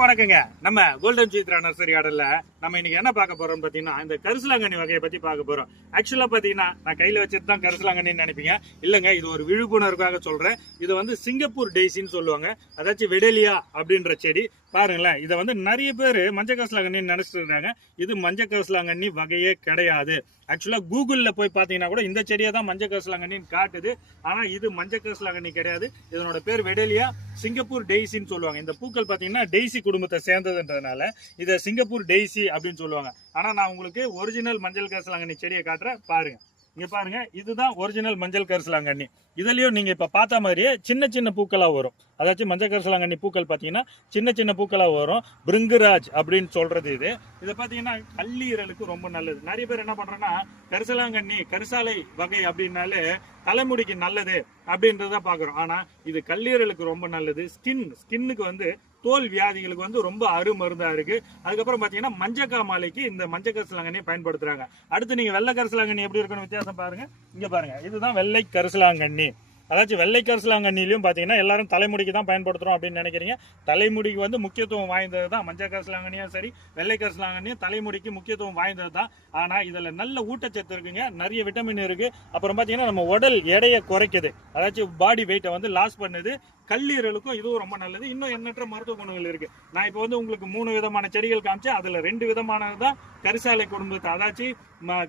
வணக்கங்க. நம்ம golden Chitra nursery ஆர்டர்ல நம்ம இன்னைக்கு என்ன பார்க்க போறோம் பாத்தீங்கன்னா இந்த கரிசலாங்கண்ணி வகையை பத்தி பார்க்க போறோம். ஆக்சுவலா பாத்தீங்கன்னா நான் கையில வச்சுட்டு தான் கரிசலாங்கண்ணி நினைப்பீங்க. இல்லங்க இது ஒரு விழிப்புணர்வுக்காக சொல்றேன். இது வந்து சிங்கப்பூர் டெய்ஸின்னு சொல்லுவாங்க. அதாச்சும் வெடலியா அப்படின்ற செடி. பாருங்களேன் இதை வந்து நிறைய பேர் மஞ்சள் கரிசலாங்கண்ணி நினைச்சிட்டு இது மஞ்சள் கரிசலாங்கண்ணி வகையே கிடையாது. ஆக்சுவலாக கூகுளில் போய் பார்த்தீங்கன்னா கூட இந்த செடியை தான் மஞ்சள் கரிசலாங்கண்ணின்னு காட்டுது. ஆனால் இது மஞ்சள் கரிசலாங்கண்ணி கிடையாது. இதனோட பேர் வெடலியா சிங்கப்பூர் டெய்ஸின்னு சொல்லுவாங்க. இந்த பூக்கள் பார்த்தீங்கன்னா டெய்ஸி குடும்பத்தை சேர்ந்ததுன்றதுனால இதை சிங்கப்பூர் டெய்ஸி அப்படின்னு சொல்லுவாங்க. ஆனால் நான் உங்களுக்கு ஒரிஜினல் மஞ்சள் கரிசலாங்கண்ணி செடியை காட்டுறேன் பாருங்கள் இங்க பாருங்க இதுதான் ஒரிஜினல் மஞ்சள் கரிசலாங்கண்ணி. இதுலயும் நீங்க இப்ப பார்த்த மாதிரியே சின்ன சின்ன பூக்களா வரும். அதாச்சும் மஞ்சள் கரிசலாங்கண்ணி பூக்கள் பாத்தீங்கன்னா சின்ன சின்ன பூக்களா வரும். பிருங்குராஜ் அப்படின்னு சொல்றது இது. இதை பாத்தீங்கன்னா கல்லீரலுக்கு ரொம்ப நல்லது. நிறைய பேர் என்ன பண்றோம்னா கரிசலாங்கண்ணி கரிசாலை வகை அப்படின்னாலே தலைமுடிக்கு நல்லது அப்படின்றத பாக்குறோம். ஆனா இது கல்லீரலுக்கு ரொம்ப நல்லது. ஸ்கின் ஸ்கின்னுக்கு வந்து தோல் வியாதிகளுக்கு வந்து ரொம்ப அருமருந்தா இருக்கு. அதுக்கப்புறம் பாத்தீங்கன்னா மஞ்சக்கா மாலைக்கு இந்த மஞ்சள் கரிசலாங்கண்ணியை பயன்படுத்துறாங்க. அடுத்து நீங்க வெள்ளை கரிசலாங்கண்ணி எப்படி இருக்குன்னு வித்தியாசம் பாருங்க. இங்க பாருங்க. இதுதான் வெள்ளை கரிசலாங்கண்ணி அதாச்சும் வெள்ளைக்கரசலாங்கண்ணிலையும் பார்த்தீங்கன்னா எல்லாரும் தலைமுடிக்கு தான் பயன்படுத்துகிறோம் அப்படின்னு நினைக்கிறீங்க. தலைமுடிக்கு வந்து முக்கியத்துவம் வாய்ந்தது தான். மஞ்சள் கரிசலாங்கண்ணியும் சரி வெள்ளைக்கரசலாங்கண்ணியும் தலைமுடிக்கு முக்கியத்துவம் வாய்ந்தது தான். ஆனால் இதில் நல்ல ஊட்டச்சத்து இருக்குங்க. நிறைய விட்டமின் இருக்குது அப்புறம் பார்த்தீங்கன்னா நம்ம உடல் எடையை குறைக்குது. அதாச்சும் பாடி வெயிட்டை வந்து லாஸ் பண்ணுது. கல்லீரலுக்கும் இதுவும் ரொம்ப நல்லது. இன்னும் எண்ணற்ற மருத்துவ குணங்கள் இருக்கு. நான் இப்போ வந்து உங்களுக்கு மூணு விதமான செடிகள் காமிச்சேன். அதுல ரெண்டு விதமானது தான் கரிசாலை குடும்பத்தை அதாச்சும்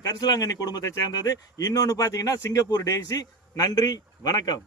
கரிசலாங்கண்ணி குடும்பத்தை சேர்ந்தது. இன்னொன்று பார்த்தீங்கன்னா சிங்கப்பூர் டெய்சி நன்றி வணக்கம்.